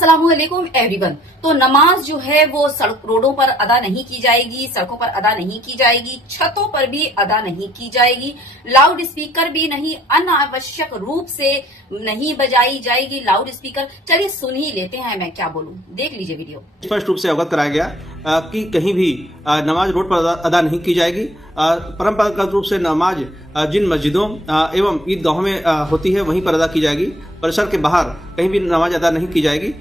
अस्सलामुअलैकुम एवरीवन। तो नमाज जो है वो रोडों पर अदा नहीं की जाएगी, सड़कों पर अदा नहीं की जाएगी, छतों पर भी अदा नहीं की जाएगी, लाउड स्पीकर भी नहीं, अनावश्यक रूप से नहीं बजाई जाएगी लाउड स्पीकर। चलिए सुन ही लेते हैं मैं क्या बोलूं, देख लीजिए वीडियो। स्पष्ट रूप से अवगत कराया गया कि कहीं भी नमाज रोड पर अदा नहीं की जाएगी। परंपरागत रूप से नमाज जिन मस्जिदों एवं ईदगाहों में होती है वहीं पर अदा की जाएगी। परिसर के बाहर कहीं भी नमाज अदा नहीं की जाएगी।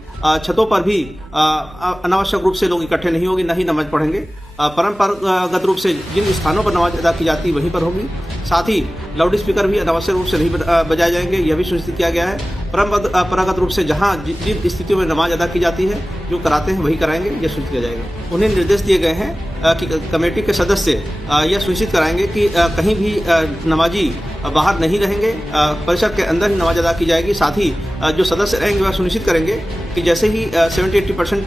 छतों पर भी अनावश्यक रूप से लोग इकट्ठे नहीं होंगे, नहीं नमाज पढ़ेंगे। परंपरागत रूप से जिन स्थानों पर नमाज अदा की जाती है वहीं पर होगी। साथ ही लाउड स्पीकर भी अनावश्यक रूप से नहीं बजाए जाएंगे, यह भी सुनिश्चित किया गया है। परंपरागत रूप से जहां जिन स्थितियों में नमाज अदा की जाती है जो कराते हैं वही कराएंगे, यह सुनिश्चित किया जाएगा। उन्हें निर्देश दिए गए हैं कि कमेटी के सदस्य यह सुनिश्चित कराएंगे कि कहीं भी नमाजी बाहर नहीं रहेंगे, परिसर के अंदर ही नमाज अदा की जाएगी। साथ ही जो सदस्य रहेंगे वह सुनिश्चित करेंगे कि जैसे ही 70-80%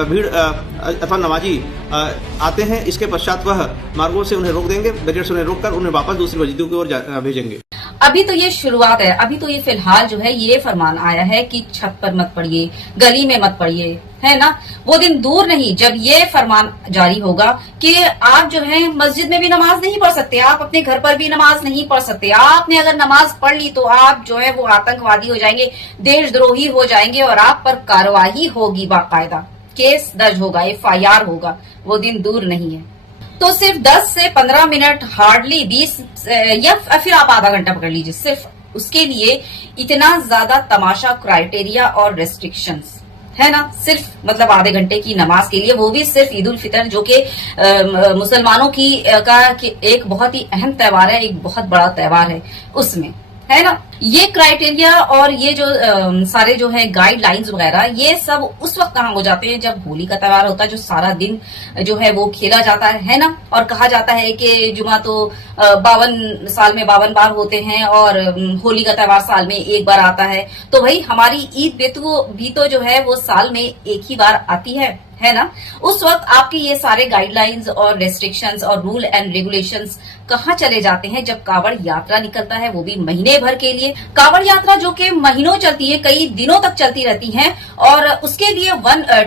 भीड़ अथवा नमाजी आते हैं, इसके पश्चात वह मार्गों से उन्हें रोक देंगे, बैरियर से उन्हें रोककर उन्हें वापस दूसरी मस्जिदों की ओर भेजेंगे। अभी तो ये शुरुआत है, अभी तो ये फिलहाल जो है ये फरमान आया है कि छत पर मत पड़िए, गली में मत पड़िए, है ना। वो दिन दूर नहीं जब ये फरमान जारी होगा कि आप जो है मस्जिद में भी नमाज नहीं पढ़ सकते, आप अपने घर पर भी नमाज नहीं पढ़ सकते। आपने अगर नमाज पढ़ ली तो आप जो है वो आतंकवादी हो जाएंगे, देशद्रोही हो जाएंगे और आप पर कार्रवाई होगी, बाकायदा केस दर्ज होगा, FIR होगा। वो दिन दूर नहीं है। तो सिर्फ 10 से 15 मिनट, हार्डली 20 या फिर आप आधा घंटा पकड़ लीजिए, सिर्फ उसके लिए इतना ज्यादा तमाशा क्राइटेरिया और रेस्ट्रिक्शंस है ना। सिर्फ मतलब आधे घंटे की नमाज के लिए, वो भी सिर्फ ईद उल फितर जो कि मुसलमानों की एक बहुत ही अहम त्योहार है, एक बहुत बड़ा त्योहार है, उसमें है ना। ये क्राइटेरिया और ये जो सारे जो है गाइडलाइंस वगैरह, ये सब उस वक्त कहाँ हो जाते हैं जब होली का त्योहार होता है, जो सारा दिन जो है वो खेला जाता है ना। और कहा जाता है कि जुमा तो 52 साल में 52 बार होते हैं और होली का त्योहार साल में एक बार आता है। तो भाई हमारी ईद भी तो जो है वो साल में एक ही बार आती है ना। उस वक्त आपके ये सारे गाइडलाइंस और रेस्ट्रिक्शंस और रूल एंड रेगुलेशंस कहाँ चले जाते हैं जब कावड़ यात्रा निकलता है, वो भी महीने भर के लिए। कावड़ यात्रा जो कि महीनों चलती है, कई दिनों तक चलती रहती है, और उसके लिए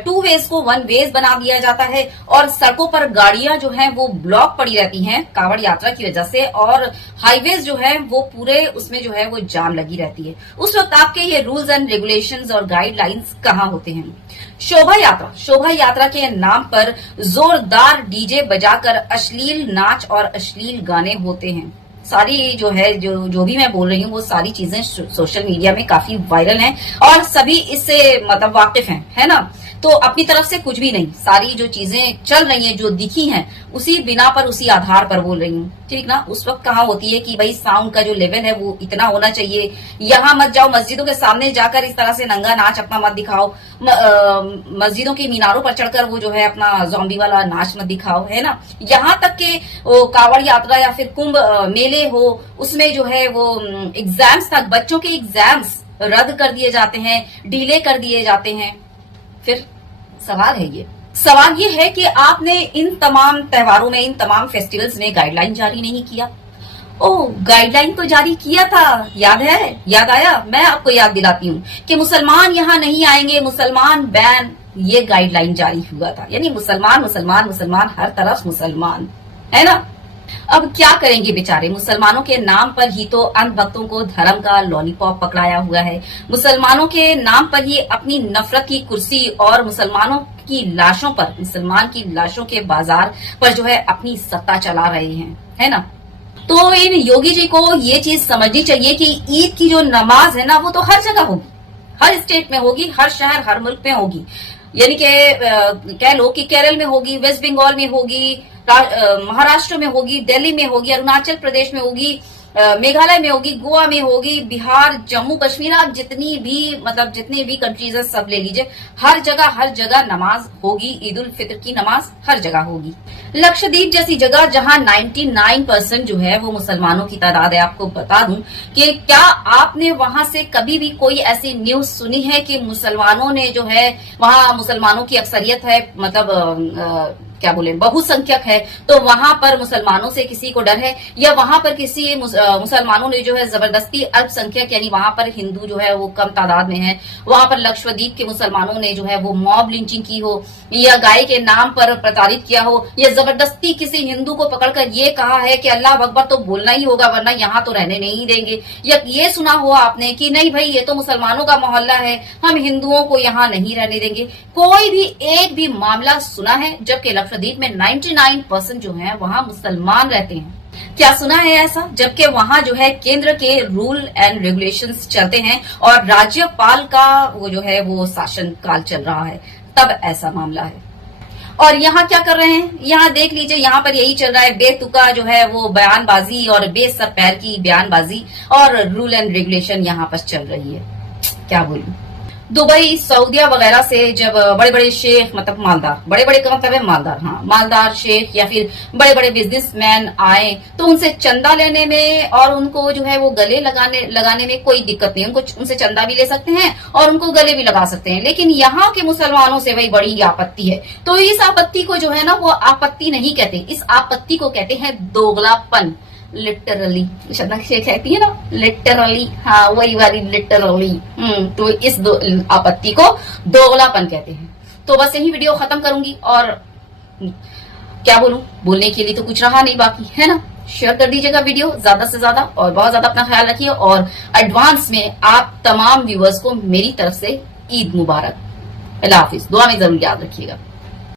2 वेज को 1 वेज बना दिया जाता है और सड़कों पर गाड़ियां जो हैं वो ब्लॉक पड़ी रहती हैं कावड़ यात्रा की वजह से, और हाईवेज जो है वो पूरे उसमें जो है वो जाम लगी रहती है। उस वक्त आपके ये रूल्स एंड रेगुलेशंस और गाइडलाइंस कहाँ होते हैं। शोभा यात्रा के नाम पर जोरदार डीजे बजाकर अश्लील नाच और अश्लील गाने होते हैं। सारी जो है जो भी मैं बोल रही हूँ वो सारी चीजें सोशल मीडिया में काफी वायरल हैं और सभी इससे मतलब वाकिफ हैं, है ना। तो अपनी तरफ से कुछ भी नहीं, सारी जो चीजें चल रही हैं, जो दिखी हैं, उसी बिना पर, उसी आधार पर बोल रही हूँ, ठीक ना। उस वक्त कहाँ होती है कि भाई साउंड का जो लेवल है वो इतना होना चाहिए, यहाँ मत जाओ, मस्जिदों के सामने जाकर इस तरह से नंगा नाच अपना मत दिखाओ, मस्जिदों की मीनारों पर चढ़कर वो जो है अपना ज़ॉम्बी वाला नाच मत दिखाओ, है ना। यहाँ तक के कावड़ यात्रा या फिर कुंभ मेले हो, उसमें जो है वो एग्जाम्स तक, बच्चों के एग्जाम्स रद्द कर दिए जाते हैं, डिले कर दिए जाते हैं। फिर सवाल ये है कि आपने इन तमाम त्योहारों में, इन तमाम फेस्टिवल्स में गाइडलाइन जारी नहीं किया। गाइडलाइन तो जारी किया था, याद है, याद आया। मैं आपको याद दिलाती हूँ कि मुसलमान यहाँ नहीं आएंगे, मुसलमान बैन, ये गाइडलाइन जारी हुआ था। यानी मुसलमान हर तरफ मुसलमान, है ना। अब क्या करेंगे बेचारे, मुसलमानों के नाम पर ही तो अंधभक्तों को धर्म का लॉलीपॉप पकड़ाया हुआ है, मुसलमानों के नाम पर ही अपनी नफरत की कुर्सी और मुसलमानों की लाशों पर, मुसलमान की लाशों के बाजार पर जो है अपनी सत्ता चला रहे हैं, है ना। तो इन योगी जी को ये चीज समझनी चाहिए कि ईद की जो नमाज है ना वो तो हर जगह होगी, हर स्टेट में होगी, हर शहर हर मुल्क में होगी। यानी कि कह लो कि केरल में होगी, वेस्ट बंगाल में होगी, महाराष्ट्र में होगी, दिल्ली में होगी, अरुणाचल प्रदेश में होगी, मेघालय में होगी, गोवा में होगी, बिहार, जम्मू कश्मीर, आप जितनी भी कंट्रीज है सब ले लीजिए, हर जगह नमाज होगी। ईद उल फितर की नमाज हर जगह होगी। लक्षद्वीप जैसी जगह जहां 99% जो है वो मुसलमानों की तादाद है, आपको बता दूं कि क्या आपने वहां से कभी भी कोई ऐसी न्यूज सुनी है कि मुसलमानों ने जो है, वहां मुसलमानों की अक्सरियत है, मतलब क्या बोले बहुसंख्यक है, तो वहां पर मुसलमानों से किसी को डर है, या वहां पर किसी मुसलमानों ने जो है जबरदस्ती अल्पसंख्यक यानी वहां पर हिंदू जो है वो कम तादाद में है, वहां पर लक्षद्वीप के मुसलमानों ने जो है वो मॉब लिंचिंग की हो, या गाय के नाम पर प्रताड़ित किया हो, या जबरदस्ती किसी हिंदू को पकड़कर ये कहा है कि अल्लाह अकबर तो बोलना ही होगा वरना यहां तो रहने नहीं देंगे, या ये सुना हो आपने कि नहीं भाई ये तो मुसलमानों का मोहल्ला है, हम हिंदुओं को यहां नहीं रहने देंगे। कोई भी एक भी मामला सुना है? जबकि लक्षद्वीप में 99% जो है वहां मुसलमान रहते हैं। क्या सुना है ऐसा? जबकि वहां जो है केंद्र के रूल एंड रेगुलेशंस चलते हैं और राज्यपाल का वो जो है वो शासन काल चल रहा है, तब ऐसा मामला है। और यहाँ क्या कर रहे हैं? यहाँ देख लीजिए, यहाँ पर यही चल रहा है, बेतुका जो है वो बयानबाजी और बेसर पैर की बयानबाजी और रूल एंड रेगुलेशन यहाँ पर चल रही है। क्या बोलूं, दुबई, सऊदिया वगैरह से जब बड़े बड़े शेख मतलब मालदार, बड़े बड़े का मतलब है मालदार, हाँ मालदार शेख या फिर बड़े बड़े बिजनेसमैन आए तो उनसे चंदा लेने में और उनको जो है वो गले लगाने में कोई दिक्कत नहीं, उनको उनसे चंदा भी ले सकते हैं और उनको गले भी लगा सकते हैं। लेकिन यहाँ के मुसलमानों से भाई बड़ी आपत्ति है, तो इस आपत्ति को जो है ना वो आपत्ति नहीं कहते, इस आपत्ति को कहते हैं दोगलापन। लिटरली शब्द से कहती है ना, लिटरली, हाँ वही वाली लिटरली। तो इस आपत्ति को दोगलापन कहते हैं। तो बस यही वीडियो खत्म करूंगी और क्या बोलूं, बोलने के लिए तो कुछ रहा नहीं बाकी, है ना। शेयर कर दीजिएगा वीडियो ज्यादा से ज्यादा और बहुत ज्यादा अपना ख्याल रखिए, और एडवांस में आप तमाम व्यूअर्स को मेरी तरफ से ईद मुबारक। अल्लाह हाफिज, दुआ में जरूर याद रखिएगा।